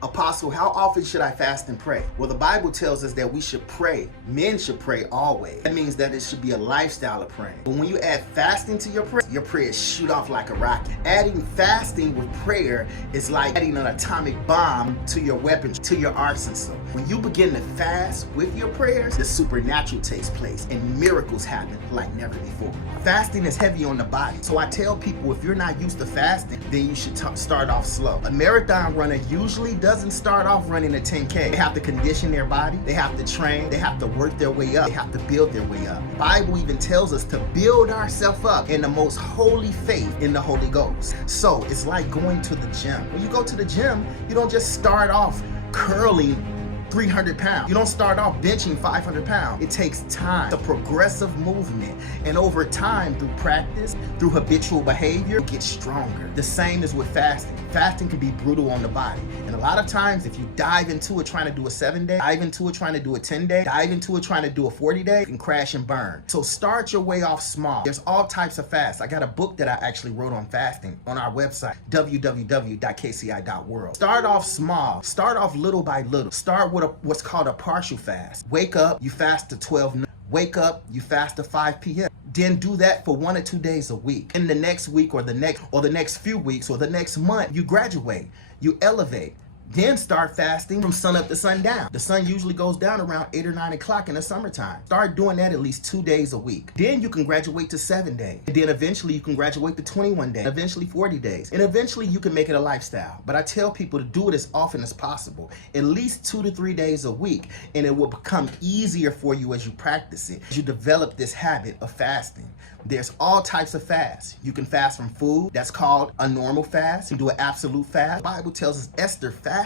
Apostle, how often should I fast and pray? Well, the Bible tells us that we should pray. Men should pray always. That means that it should be a lifestyle of praying. But when you add fasting to your prayers shoot off like a rocket. Adding fasting with prayer is like adding an atomic bomb to your weapons, to your arsenal. When you begin to fast with your prayers, the supernatural takes place and miracles happen like never before. Fasting is heavy on the body. So I tell people, if you're not used to fasting, then you should start off slow. A marathon runner usually doesn't start off running a 10K. They have to condition their body, they have to train, they have to work their way up, they have to build their way up. The Bible even tells us to build ourselves up in the most holy faith in the Holy Ghost. So it's like going to the gym. When you go to the gym, you don't just start off curling 300 pounds. You don't start off benching 500 pounds. It takes time, a progressive movement. And over time, through practice, through habitual behavior, you get stronger. The same is with fasting. Fasting can be brutal on the body. And a lot of times, if you dive into it trying to do a 7-day, dive into it trying to do a 10-day, dive into it trying to do a 40-day, you can crash and burn. So start your way off small. There's all types of fasts. I got a book that I actually wrote on fasting on our website, www.kci.world. Start off small. Start off little by little. Start with what's called a partial fast. Wake up, you fast to 12 noon. Wake up, you fast to 5 p.m. Then do that for 1 or 2 days a week. In the next week or the next few weeks or the next month, you graduate, you elevate. Then start fasting from sun up to sundown. The sun usually goes down around 8 or 9 o'clock in the summertime. Start doing that at least 2 days a week. Then you can graduate to 7 days. And then eventually you can graduate to 21 days. Eventually 40 days. And eventually you can make it a lifestyle. But I tell people to do it as often as possible. At least 2 to 3 days a week. And it will become easier for you as you practice it. As you develop this habit of fasting. There's all types of fasts. You can fast from food. That's called a normal fast. You can do an absolute fast. The Bible tells us Esther fasted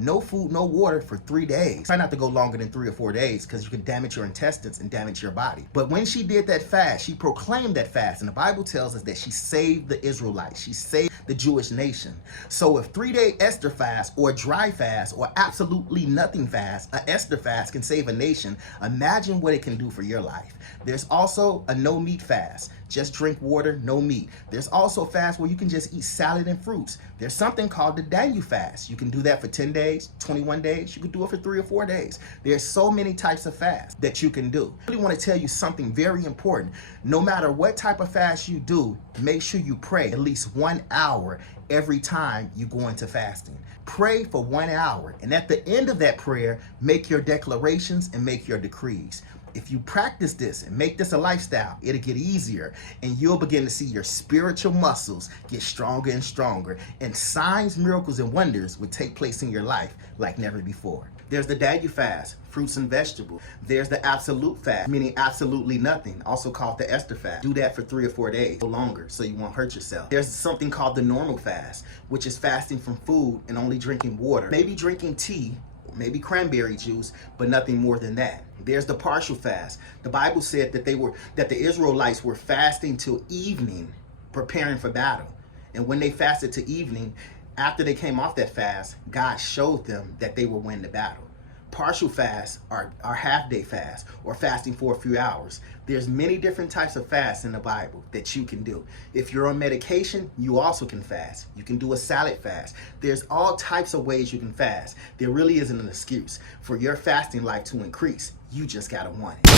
no food, no water for 3 days. Try not to go longer than 3 or 4 days because you can damage your intestines and damage your body. But when she did that fast, she proclaimed that fast. And the Bible tells us that she saved the Israelites. She saved the Jewish nation. So if 3-day Esther fast or a dry fast or absolutely nothing fast, an Esther fast can save a nation, imagine what it can do for your life. There's also a no meat fast. Just drink water, no meat. There's also a fast where you can just eat salad and fruits. There's something called the Daniel fast. You can do that for 10 days, 21 days. You can do it for 3 or 4 days. There's so many types of fasts that you can do. I really want to tell you something very important. No matter what type of fast you do, make sure you pray at least 1 hour every time you go into fasting. Pray for 1 hour. And at the end of that prayer, make your declarations and make your decrees. If you practice this and make this a lifestyle, it'll get easier and you'll begin to see your spiritual muscles get stronger and stronger, and signs, miracles, and wonders would take place in your life like never before. There's the Daniel fast, fruits and vegetables. There's the absolute fast, meaning absolutely nothing, also called the Esther fast. Do that for 3 or 4 days or longer so you won't hurt yourself. There's something called the normal fast, which is fasting from food and only drinking water, maybe drinking tea, maybe cranberry juice, but nothing more than that. There's the partial fast. The Bible said that the Israelites were fasting till evening, preparing for battle. And when they fasted to evening, after they came off that fast, God showed them that they would win the battle. Partial fasts are half-day fasts or fasting for a few hours. There's many different types of fasts in the Bible that you can do. If you're on medication, you also can fast. You can do a salad fast. There's all types of ways you can fast. There really isn't an excuse for your fasting life to increase. You just gotta want it.